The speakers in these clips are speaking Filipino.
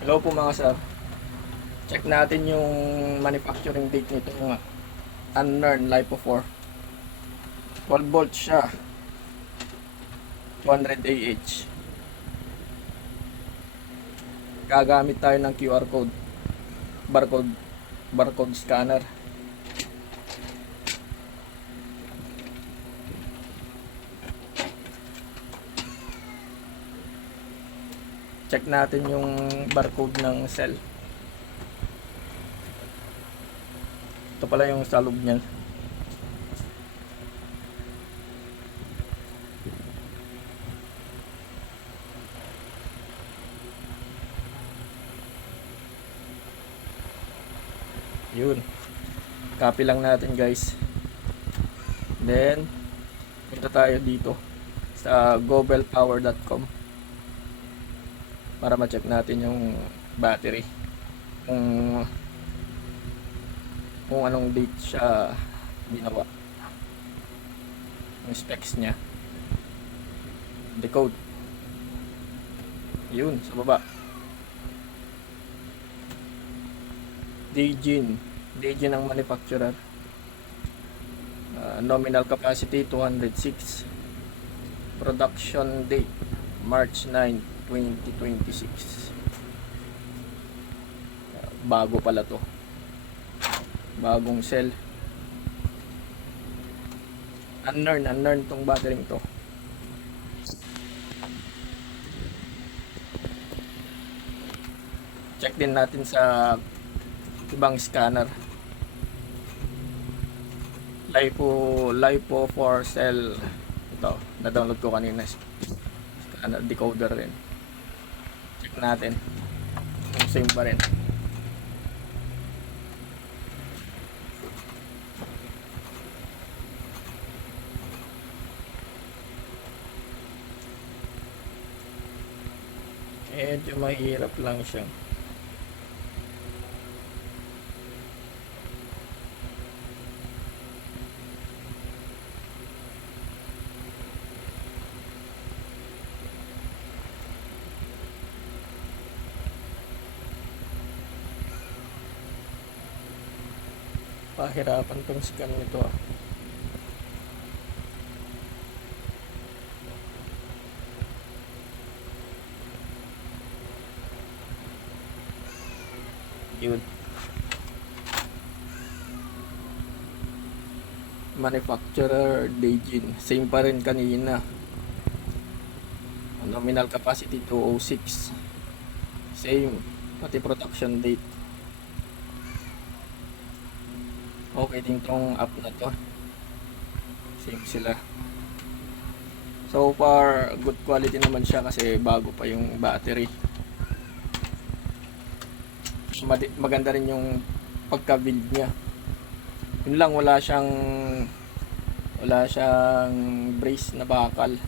Hello po mga sir. Check natin yung manufacturing date nito nga. Unknown LiPo 4. 12 volts siya. 200 AH. Gagamit tayo ng QR code. Barcode scanner. Check natin yung barcode ng cell. Ito pala yung sa loob niyan. Yun. Copy lang natin guys. Then, punta tayo dito sa gobelpower.com para ma-check natin yung battery. Kung anong date siya ginawa. Yung specs niya. Decode. Yun, sa baba. Dejin ang manufacturer. Nominal capacity 206. Production date March 9, 2026. Bago pala to. Bagong cell. Unknown tong battery to. Check din natin sa ibang scanner. LiPo 4 cell. Ito, na-download ko kanina. Scanner decoder rin. Check natin. Kung same pa rin. Medyo mahirap lang siya. Pahirapan tong scan nito ah. Yun. Manufacturer Dejin. Same pa rin kanina. Nominal capacity 206. Same. Pati production date. Okay din tong app na to. Same sila. So far, good quality naman siya kasi bago pa yung battery. Maganda rin yung pagka-build niya. Yun lang, wala siyang brace na bakal.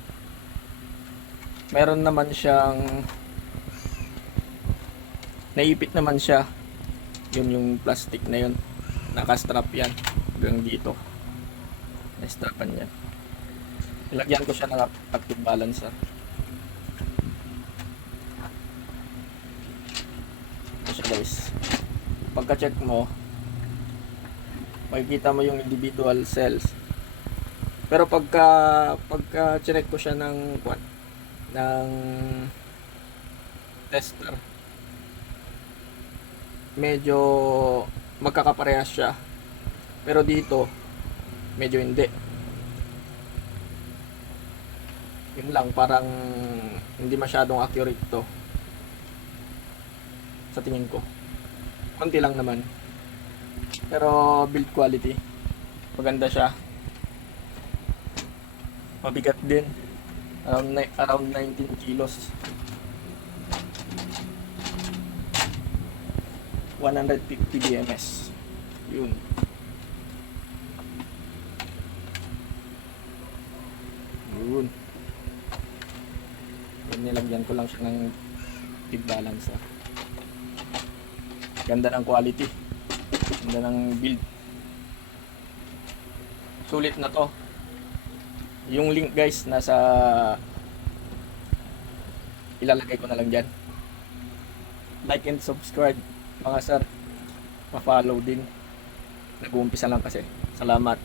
Meron naman siyang naipit naman siya. Yun yung plastic na yun. Naka-strap yan hanggang dito. Na-strapan yan. Ilagyan ko siya ng active balancer. Ito siya guys. Pagka-check mo, makikita mo yung individual cells. Pero pagka check ko siya ng tester, medyo magkakaparehas siya. Pero dito medyo hindi. Yun lang, parang hindi masyadong accurate to sa tingin ko. Konti lang naman. Pero build quality, maganda siya. Mabigat din. Around 19 kilos. 150 BMS. Yun. Yun. Nilagyan ko lang siya ng active balancer. Ganda ng quality. Ganda ng build. Sulit na to. Yung link guys, ilalagay ko na lang dyan. like and subscribe mga sir. Pa-follow din. Nag-uumpisa lang kasi. Salamat.